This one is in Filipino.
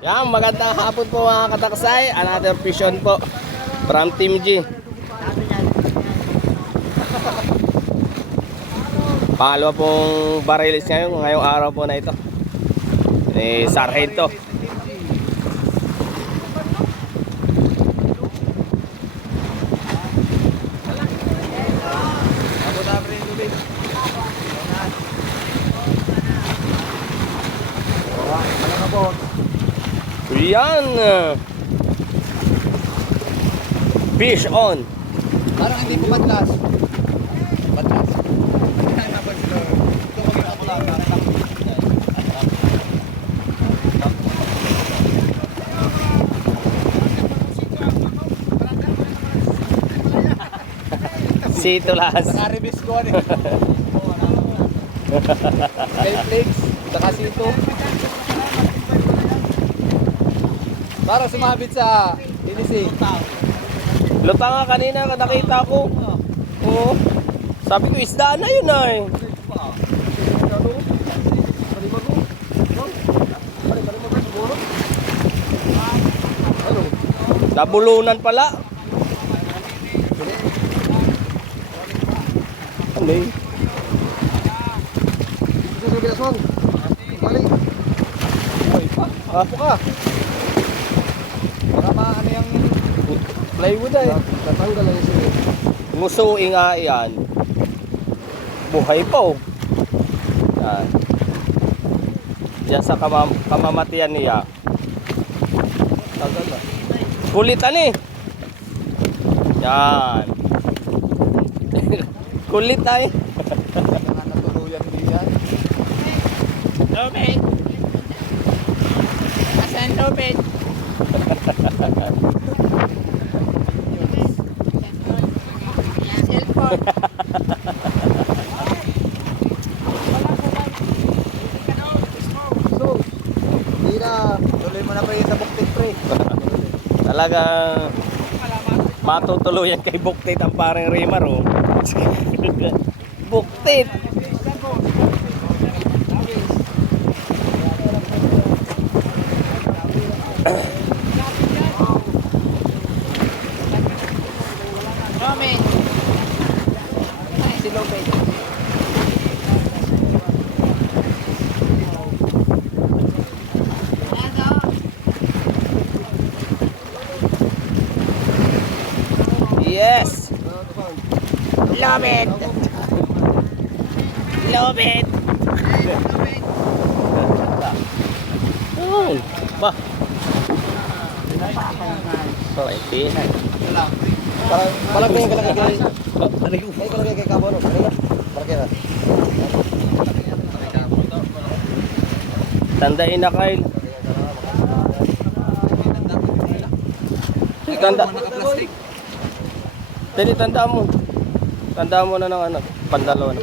Yan, magandang hapon po mga kataksay. Another vision po from Team G. Pangalawa pong barilis ngayong araw po na ito. Sargento. Yan. Fish on. Parang hindi pumatlas. Patlas. Situlas. Naka-release ko ano eh. Netflix, saka sito. Para sumabit sa inisi. Luta nga kanina nakita ko. Oo. Sabi ko isda na yun ay. Nabulunan pala. Ano eh? Apo ka. Para maano yung Plywood ay. natanggal lang siya. Ngusuin nga yan. Buhay po. Yan. Diyan sa kamamatian niya. Tagal na. Kulitan eh. Yan. Kulit ay. Mga natuluyan diyan. Lobet. Asan lobet? Cellphone. So, hindi na. Tuloy mo na pa yun sa buktit pre. Talagang matutuluyan kay Buktit ang parang Rimar oh. Buktit. Roman. Ay, si Lobet. Yes. Lobet. Lobet. Oh, ba. Sorry, pihan. Parang may kalagay kay. May kalagay kay Kabono. Ano na? Para kaya. Tandain na Kyle. Tanda. Dali tanda mo. Tanda mo na ng ano, pandalaw na.